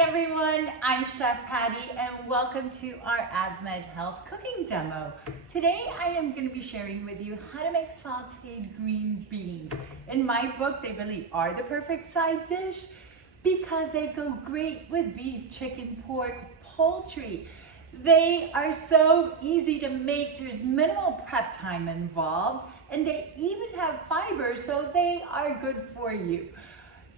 everyone, I'm Chef Patty and welcome to our AvMed Health cooking demo. Today I am going to be sharing with you how to make sauteed green beans. In my book, they really are the perfect side dish because they go great with beef, chicken, pork, poultry. They are so easy to make, there's minimal prep time involved, and they even have fiber, so they are good for you.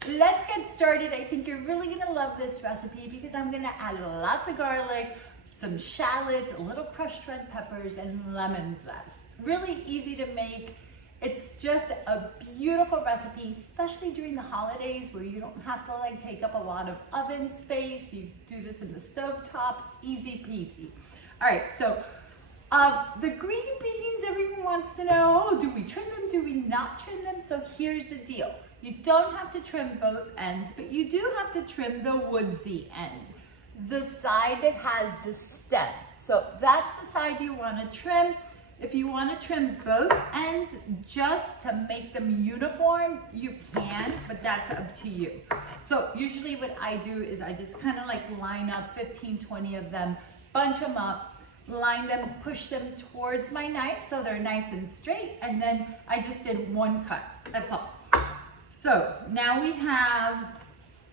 Let's get started. I think you're really gonna love this recipe because I'm gonna add lots of garlic, some shallots, a little crushed red peppers, and lemon zest. Really easy to make. It's just a beautiful recipe, especially during the holidays where you don't have to take up a lot of oven space. You do this in the stovetop, easy peasy. All right, so the green beans, everyone wants to know, oh, do we trim them? Do we not trim them? So here's the deal. You don't have to trim both ends, but you do have to trim the woodsy end, the side that has the stem. So that's the side you want to trim. If you want to trim both ends just to make them uniform, you can, but that's up to you. So usually what I do is I just kind of line up 15, 20 of them, bunch them up, line them, push them towards my knife so they're nice and straight, and then I just did one cut. That's all. So now we have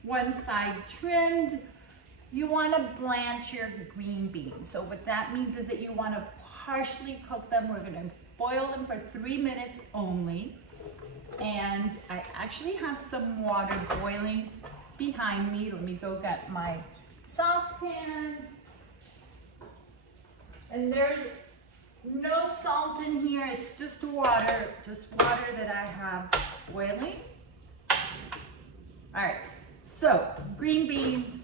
one side trimmed. You want to blanch your green beans. So what that means is that you want to partially cook them. We're going to boil them for 3 minutes only. And I actually have some water boiling behind me. Let me go get my saucepan. And there's no salt in here. It's just water that I have boiling. All right, so green beans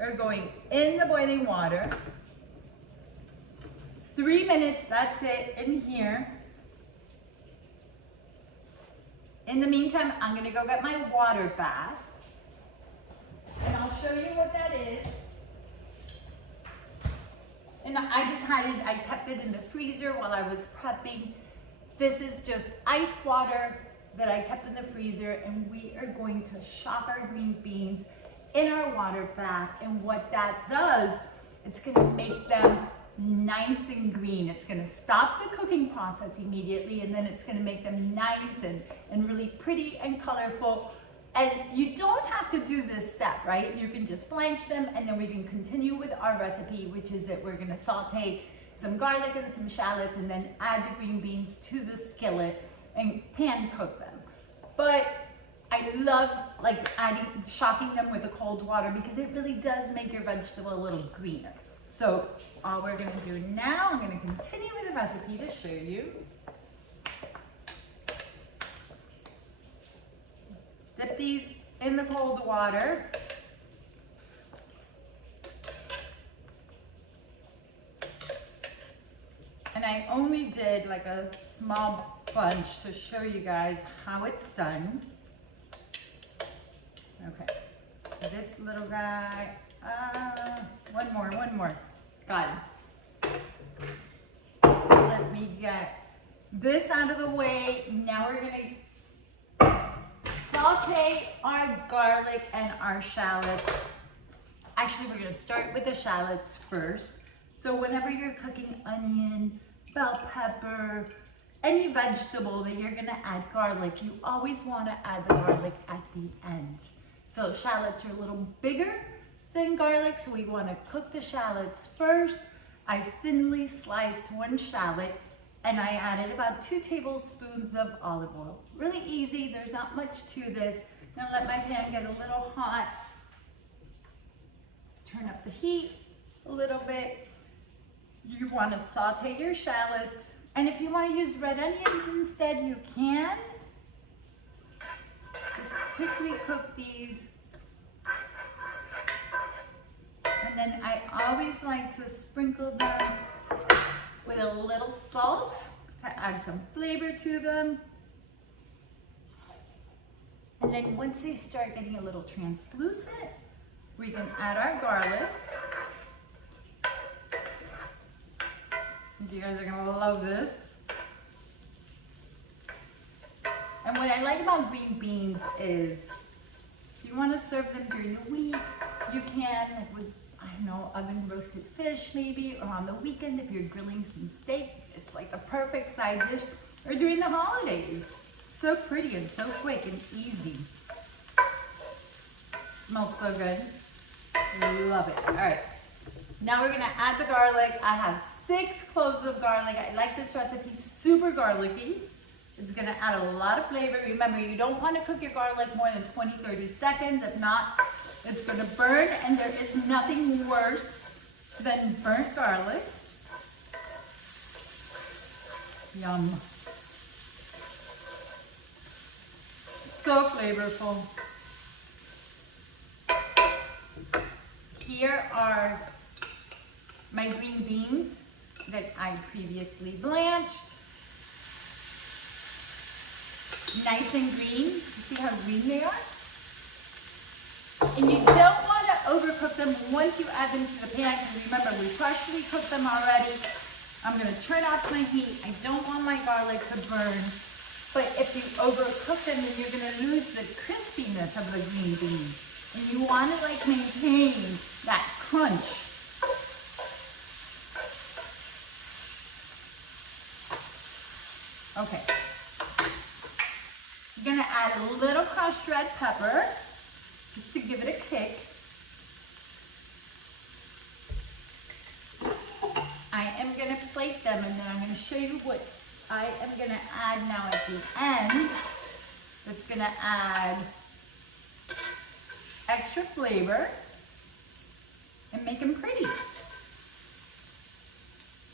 are going in the boiling water. 3 minutes, that's it, in here. In the meantime, I'm gonna go get my water bath, and I'll show you what that is. And I kept it in the freezer while I was prepping. This is just ice water that I kept in the freezer, and we are going to shock our green beans in our water bath. And what that does, it's gonna make them nice and green. It's gonna stop the cooking process immediately, and then it's gonna make them nice and really pretty and colorful. And you don't have to do this step, right? You can just blanch them, and then we can continue with our recipe, which is that we're gonna saute some garlic and some shallots, and then add the green beans to the skillet and pan cook them. But I love shocking them with the cold water because it really does make your vegetable a little greener. So all we're gonna do now, I'm gonna continue with the recipe to show you. Dip these in the cold water. And I only did a small bunch to show you guys how it's done. Okay, this little guy, one more, got it. Let me get this out of the way. Now we're gonna saute our garlic and our shallots. Actually, we're gonna start with the shallots first. So whenever you're cooking onion, bell pepper, any vegetable that you're gonna add garlic, you always wanna add the garlic at the end. So shallots are a little bigger than garlic, so we wanna cook the shallots first. I thinly sliced one shallot, and I added about 2 tablespoons of olive oil. Really easy, there's not much to this. Now let my pan get a little hot. Turn up the heat a little bit. You wanna saute your shallots. And if you want to use red onions instead, you can. Just quickly cook these. And then I always like to sprinkle them with a little salt to add some flavor to them. And then once they start getting a little translucent, we can add our garlic. You guys are gonna love this. And what I like about green beans is you want to serve them during the week You can, like with, I don't know, oven roasted fish maybe, or on the weekend if you're grilling some steak. It's like the perfect side dish, or during the holidays. So pretty and so quick and easy. Smells so good. Love it. All right. Now we're gonna add the garlic. I have 6 cloves of garlic. I like this recipe super garlicky. It's gonna add a lot of flavor. Remember, you don't wanna cook your garlic more than 20-30 seconds. If not, it's gonna burn, and there is nothing worse than burnt garlic. Yum. So flavorful. Here are my green beans that I previously blanched. Nice and green. You see how green they are? And you don't want to overcook them once you add them to the pan, because remember, we partially cooked them already. I'm going to turn off my heat. I don't want my garlic to burn. But if you overcook them, then you're going to lose the crispiness of the green beans. And you want to like maintain that crunch. Okay. You're going to add a little crushed red pepper just to give it a kick. I am going to plate them, and then I'm going to show you what I am going to add now at the end. It's going to add extra flavor and make them pretty.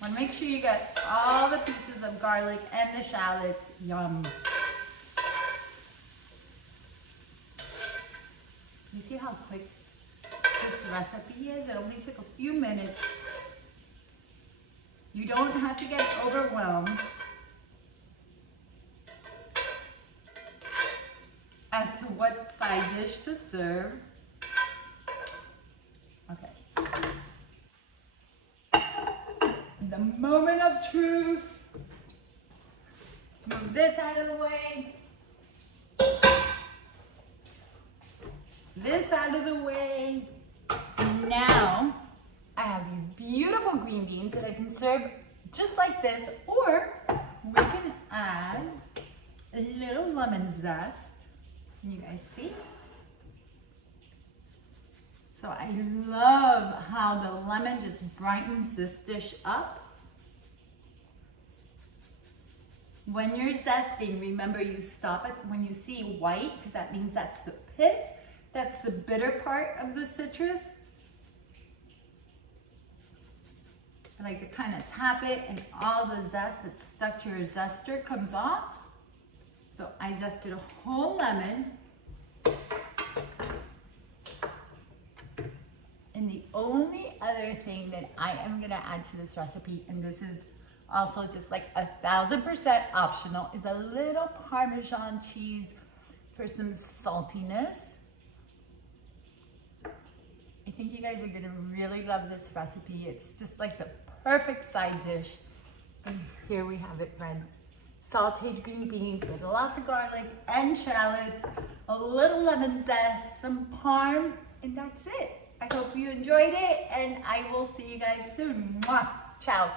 Want to make sure you get all the pieces of garlic and the shallots. Yum. You see how quick this recipe is? It only took a few minutes. You don't have to get overwhelmed as to what side dish to serve. Okay. The moment of truth. Move this out of the way. This out of the way. Now, I have these beautiful green beans that I can serve just like this, or we can add a little lemon zest. You guys see? So I love how the lemon just brightens this dish up. When you're zesting, remember you stop it when you see white, because that means that's the pith. That's the bitter part of the citrus. I like to kind of tap it, and all the zest that's stuck to your zester comes off. So I zested a whole lemon. And the only other thing that I am gonna add to this recipe, and this is also just like 1000% optional, is a little Parmesan cheese for some saltiness. I think you guys are gonna really love this recipe. It's just like the perfect side dish. And here we have it, friends. Sauteed green beans with lots of garlic and shallots, a little lemon zest, some parm, and that's it. I hope you enjoyed it, and I will see you guys soon. Mwah. Ciao.